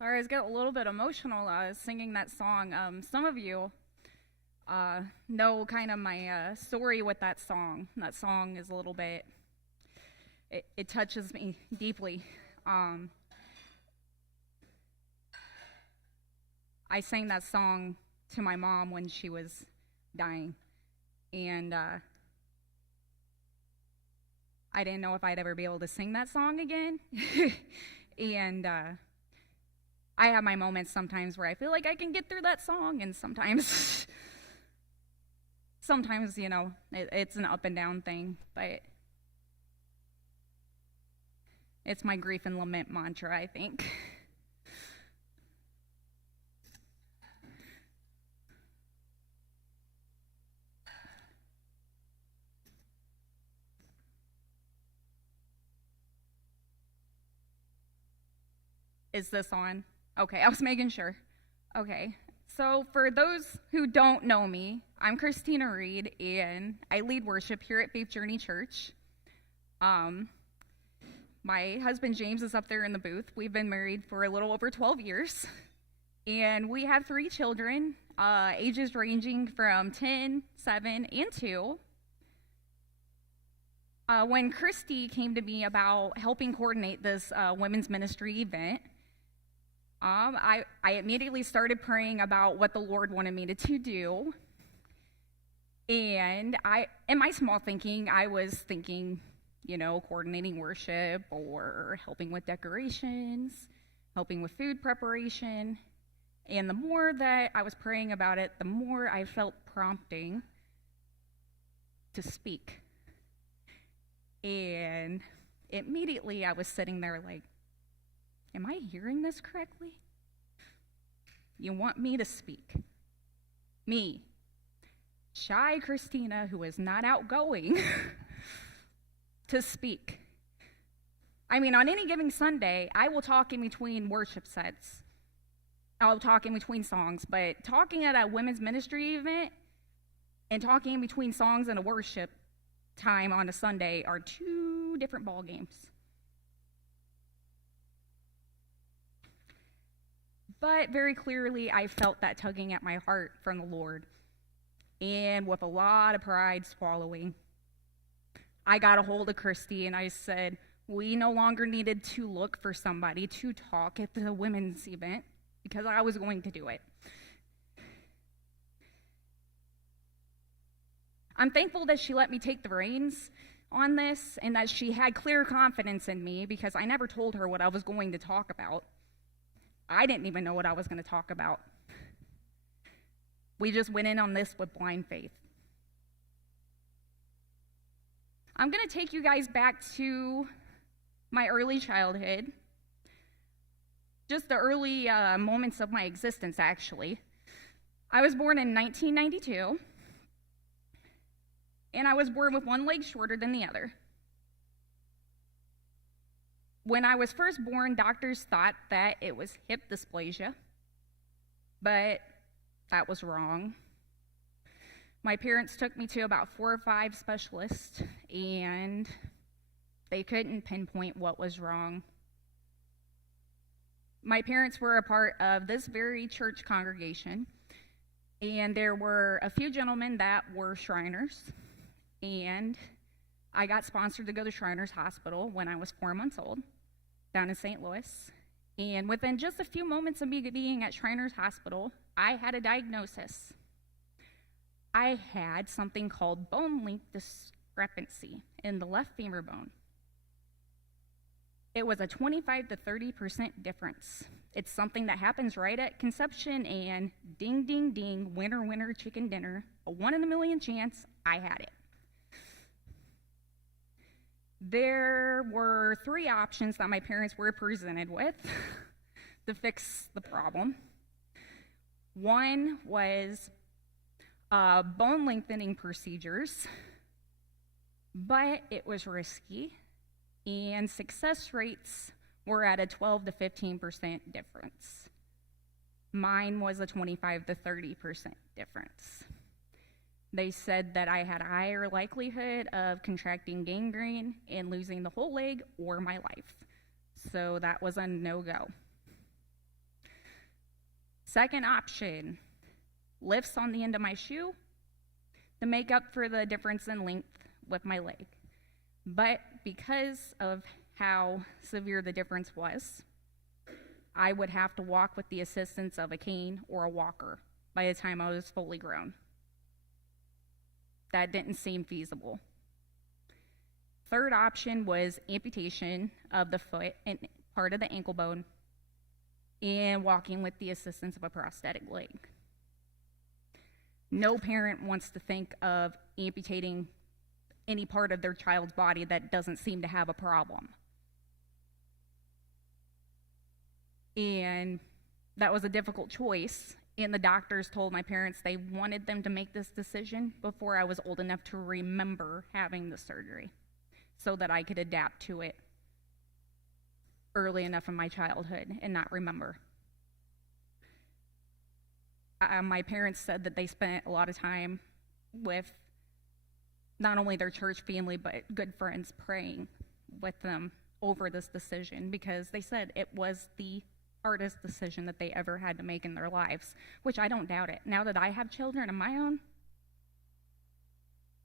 Sorry, I was getting a little bit emotional singing that song. Some of you know kind of my story with that song. That song is a little bit, it touches me deeply. Um, I sang that song to my mom when she was dying, and I didn't know if I'd ever be able to sing that song again. and I have my moments sometimes where I feel like I can get through that song, and sometimes, sometimes it's an up and down thing. But it's my grief and lament mantra, I think. Is this on? Okay, I was making sure. Okay, so for those who don't know me, I'm Christina Reed, and I lead worship here at Faith Journey Church. Um, my husband James is up there in the booth. We've been married for a little over 12 years, and we have 3 children, ages ranging from 10, 7, and 2. When Christy came to me about helping coordinate this women's ministry event, I immediately started praying about what the Lord wanted me to do. And in my small thinking, I was thinking, coordinating worship or helping with decorations, helping with food preparation. And the more that I was praying about it, the more I felt prompting to speak. And immediately I was sitting there like, am I hearing this correctly? You want me to speak? Me, shy Christina, who is not outgoing, to speak. I mean, on any given Sunday, I will talk in between worship sets. I'll talk in between songs, but talking at a women's ministry event and talking in between songs and a worship time on a Sunday are 2 different ball games. But very clearly, I felt that tugging at my heart from the Lord. And with a lot of pride swallowing, I got a hold of Christy and I said, we no longer needed to look for somebody to talk at the women's event because I was going to do it. I'm thankful that she let me take the reins on this and that she had clear confidence in me because I never told her what I was going to talk about. I didn't even know what I was going to talk about. We just went in on this with blind faith. I'm going to take you guys back to my early childhood, just the early moments of my existence, actually. I was born in 1992, and I was born with one leg shorter than the other. When I was first born, doctors thought that it was hip dysplasia, but that was wrong. My parents took me to about 4 or 5 specialists, and they couldn't pinpoint what was wrong. My parents were a part of this very church congregation, and there were a few gentlemen that were Shriners, and I got sponsored to go to Shriners Hospital when I was 4 months old, down in St. Louis. And within just a few moments of me being at Shriners Hospital, I had a diagnosis. I had something called bone length discrepancy in the left femur bone. It was a 25 to 30% difference. It's something that happens right at conception, and ding, ding, ding, winner, winner, chicken dinner, a 1 in a million chance I had it. There were 3 options that my parents were presented with to fix the problem. One was bone lengthening procedures, but it was risky, and success rates were at a 12 to 15% difference. Mine was a 25 to 30% difference. They said that I had a higher likelihood of contracting gangrene and losing the whole leg or my life. So that was a no-go. Second option, lifts on the end of my shoe to make up for the difference in length with my leg. But because of how severe the difference was, I would have to walk with the assistance of a cane or a walker by the time I was fully grown. That didn't seem feasible. Third option was amputation of the foot and part of the ankle bone and walking with the assistance of a prosthetic leg. No parent wants to think of amputating any part of their child's body that doesn't seem to have a problem. And that was a difficult choice, and the doctors told my parents they wanted them to make this decision before I was old enough to remember having the surgery so that I could adapt to it early enough in my childhood and not remember. My parents said that they spent a lot of time with not only their church family, but good friends praying with them over this decision because they said it was the hardest decision that they ever had to make in their lives, which I don't doubt it. Now that I have children of my own,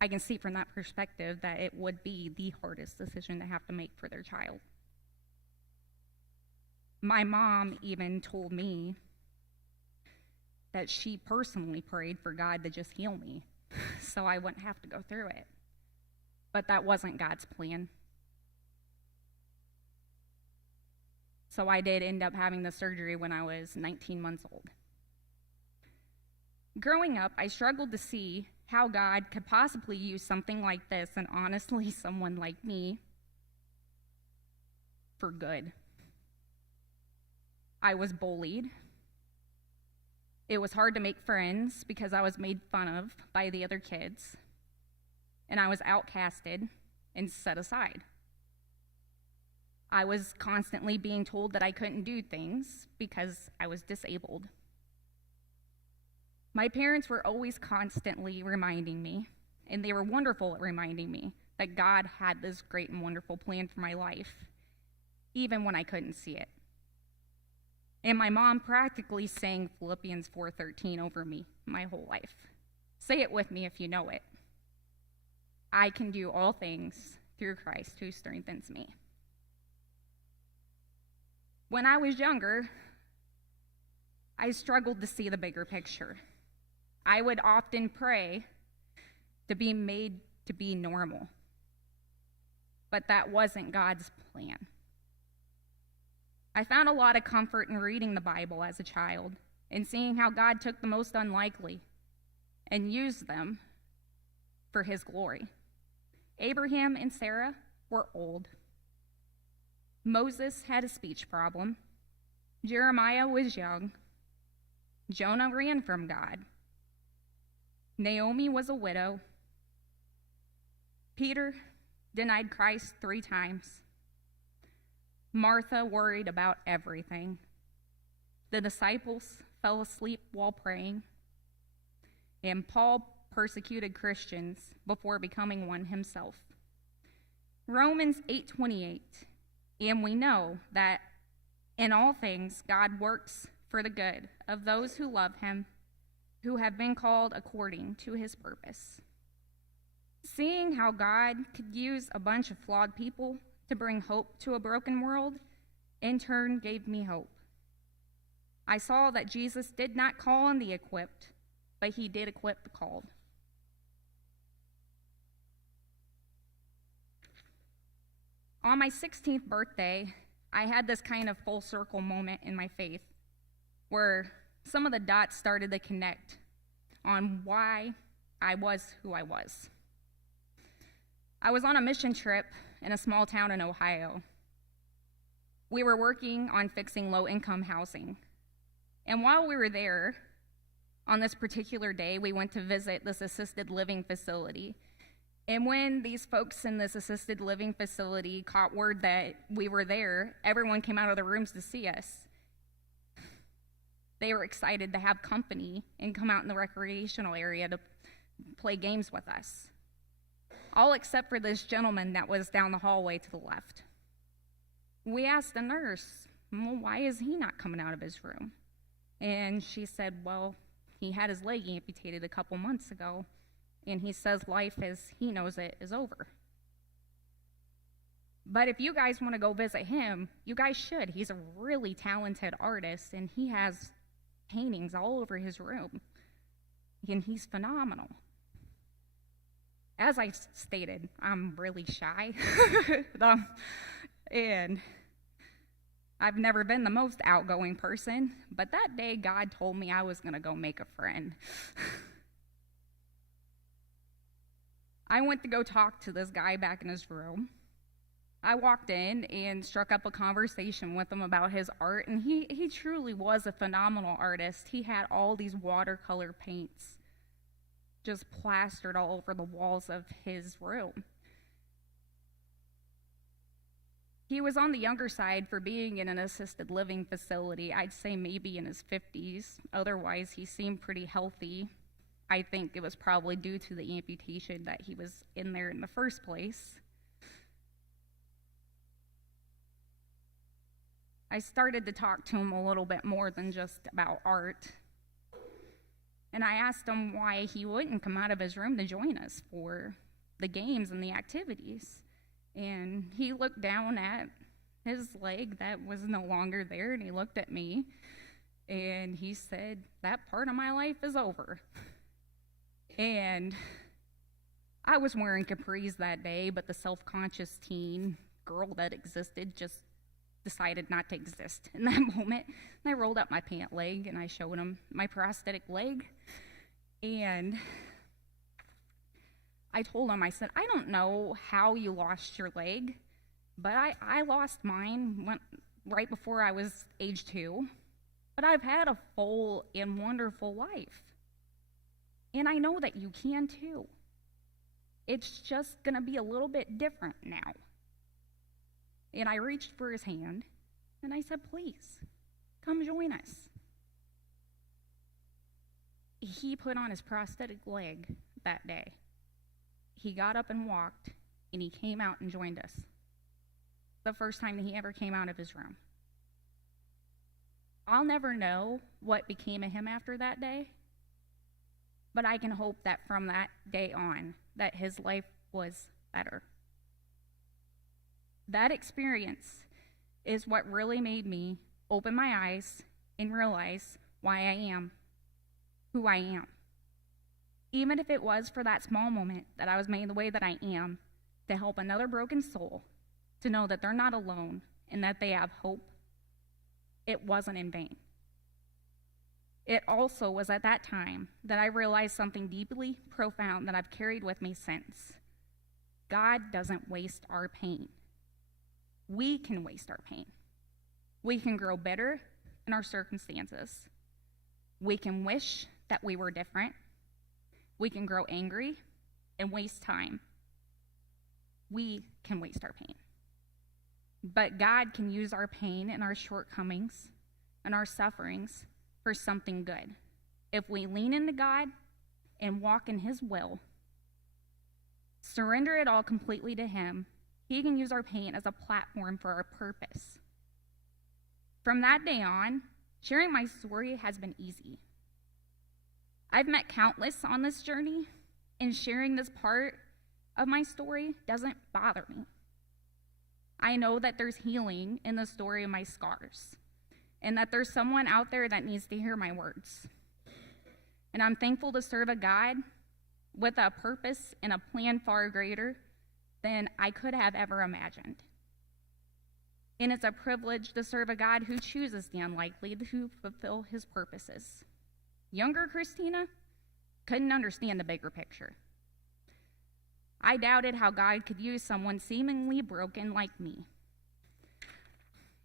I can see from that perspective that it would be the hardest decision to have to make for their child. My mom even told me that she personally prayed for God to just heal me so I wouldn't have to go through it. But that wasn't God's plan. So I did end up having the surgery when I was 19 months old. Growing up, I struggled to see how God could possibly use something like this, and honestly, someone like me, for good. I was bullied. It was hard to make friends because I was made fun of by the other kids, and I was outcasted and set aside. I was constantly being told that I couldn't do things because I was disabled. My parents were always constantly reminding me, and they were wonderful at reminding me, that God had this great and wonderful plan for my life, even when I couldn't see it. And my mom practically sang Philippians 4:13 over me my whole life. Say it with me if you know it. I can do all things through Christ who strengthens me. When I was younger, I struggled to see the bigger picture. I would often pray to be made to be normal, but that wasn't God's plan. I found a lot of comfort in reading the Bible as a child and seeing how God took the most unlikely and used them for his glory. Abraham and Sarah were old. Moses had a speech problem. Jeremiah was young. Jonah ran from God. Naomi was a widow. Peter denied Christ 3 times. Martha worried about everything. The disciples fell asleep while praying. And Paul persecuted Christians before becoming one himself. Romans 8:28. And we know that in all things God works for the good of those who love him, who have been called according to his purpose. Seeing how God could use a bunch of flawed people to bring hope to a broken world, in turn gave me hope. I saw that Jesus did not call on the equipped, but he did equip the called. On my 16th birthday, I had this kind of full circle moment in my faith where some of the dots started to connect on why I was who I was. I was on a mission trip in a small town in Ohio. We were working on fixing low-income housing. And while we were there, on this particular day, we went to visit this assisted living facility. And when these folks in this assisted living facility caught word that we were there, everyone came out of the rooms to see us. They were excited to have company and come out in the recreational area to play games with us. All except for this gentleman that was down the hallway to the left. We asked the nurse, well, why is he not coming out of his room? And she said, well, he had his leg amputated a couple months ago, and he says life as he knows it is over. But if you guys want to go visit him, you guys should. He's a really talented artist, and he has paintings all over his room, and he's phenomenal. As I stated, I'm really shy, and I've never been the most outgoing person, but that day God told me I was going to go make a friend. I went to go talk to this guy back in his room. I walked in and struck up a conversation with him about his art, and he truly was a phenomenal artist. He had all these watercolor paints just plastered all over the walls of his room. He was on the younger side for being in an assisted living facility. I'd say maybe in his 50s. Otherwise, he seemed pretty healthy. I think it was probably due to the amputation that he was in there in the first place. I started to talk to him a little bit more than just about art. And I asked him why he wouldn't come out of his room to join us for the games and the activities. And he looked down at his leg that was no longer there, and he looked at me, and he said, that part of my life is over. And I was wearing capris that day, but the self-conscious teen girl that existed just decided not to exist in that moment. And I rolled up my pant leg, and I showed him my prosthetic leg. And I told him, I said, I don't know how you lost your leg, but I lost mine right before I was age 2. But I've had a full and wonderful life. And I know that you can too. It's just going to be a little bit different now. And I reached for his hand, and I said, please, come join us. He put on his prosthetic leg that day. He got up and walked, and he came out and joined us. The first time that he ever came out of his room. I'll never know what became of him after that day, but I can hope that from that day on, that his life was better. That experience is what really made me open my eyes and realize why I am who I am. Even if it was for that small moment that I was made the way that I am, to help another broken soul to know that they're not alone and that they have hope, it wasn't in vain. It also was at that time that I realized something deeply profound that I've carried with me since. God doesn't waste our pain. We can waste our pain. We can grow bitter in our circumstances. We can wish that we were different. We can grow angry and waste time. We can waste our pain. But God can use our pain and our shortcomings and our sufferings for something good. If we lean into God and walk in His will, surrender it all completely to Him, He can use our pain as a platform for our purpose. From that day on, sharing my story has been easy. I've met countless on this journey, and sharing this part of my story doesn't bother me. I know that there's healing in the story of my scars, and that there's someone out there that needs to hear my words. And I'm thankful to serve a God with a purpose and a plan far greater than I could have ever imagined. And it's a privilege to serve a God who chooses the unlikely to fulfill His purposes. Younger Christina couldn't understand the bigger picture. I doubted how God could use someone seemingly broken like me.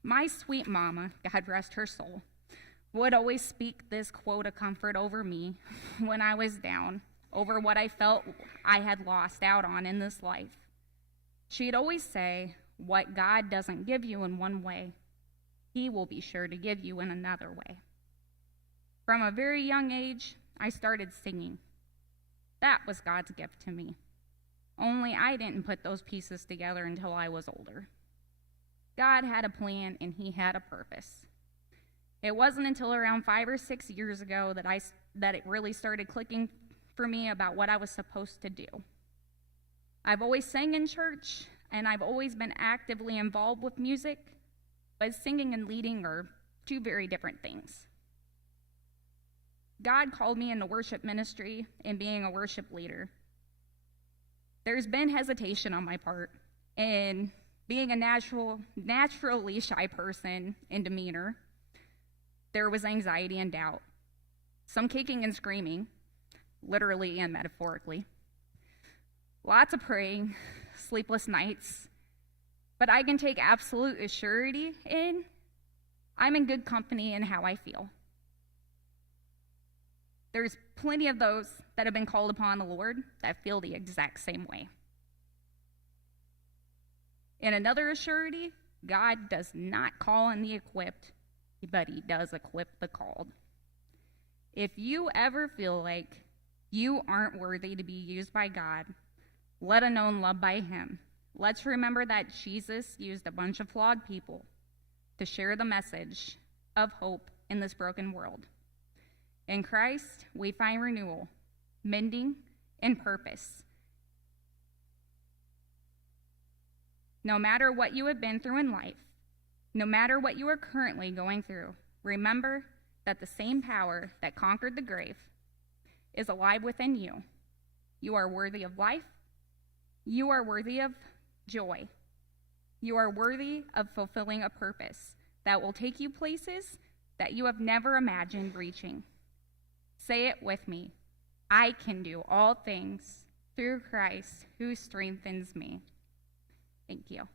My sweet mama, God rest her soul, would always speak this quote of comfort over me when I was down, over what I felt I had lost out on in this life. She'd always say, what God doesn't give you in one way, He will be sure to give you in another way. From a very young age, I started singing. That was God's gift to me. Only I didn't put those pieces together until I was older. God had a plan and He had a purpose. It wasn't until around 5 or 6 years ago that it really started clicking for me about what I was supposed to do. I've always sang in church, and I've always been actively involved with music, but singing and leading are two very different things. God called me into worship ministry and being a worship leader. There's been hesitation on my part, and being a naturally shy person in demeanor, there was anxiety and doubt, some kicking and screaming, literally and metaphorically, lots of praying, sleepless nights, but I can take absolute assurity in I'm in good company in how I feel. There's plenty of those that have been called upon the Lord that feel the exact same way. In another assurity, God does not call on the equipped, but he does equip the called. If you ever feel like you aren't worthy to be used by God, let alone loved by him, let's remember that Jesus used a bunch of flawed people to share the message of hope in this broken world. In Christ, we find renewal, mending, and purpose. No matter what you have been through in life, no matter what you are currently going through, remember that the same power that conquered the grave is alive within you. You are worthy of life. You are worthy of joy. You are worthy of fulfilling a purpose that will take you places that you have never imagined reaching. Say it with me. I can do all things through Christ who strengthens me. Thank you.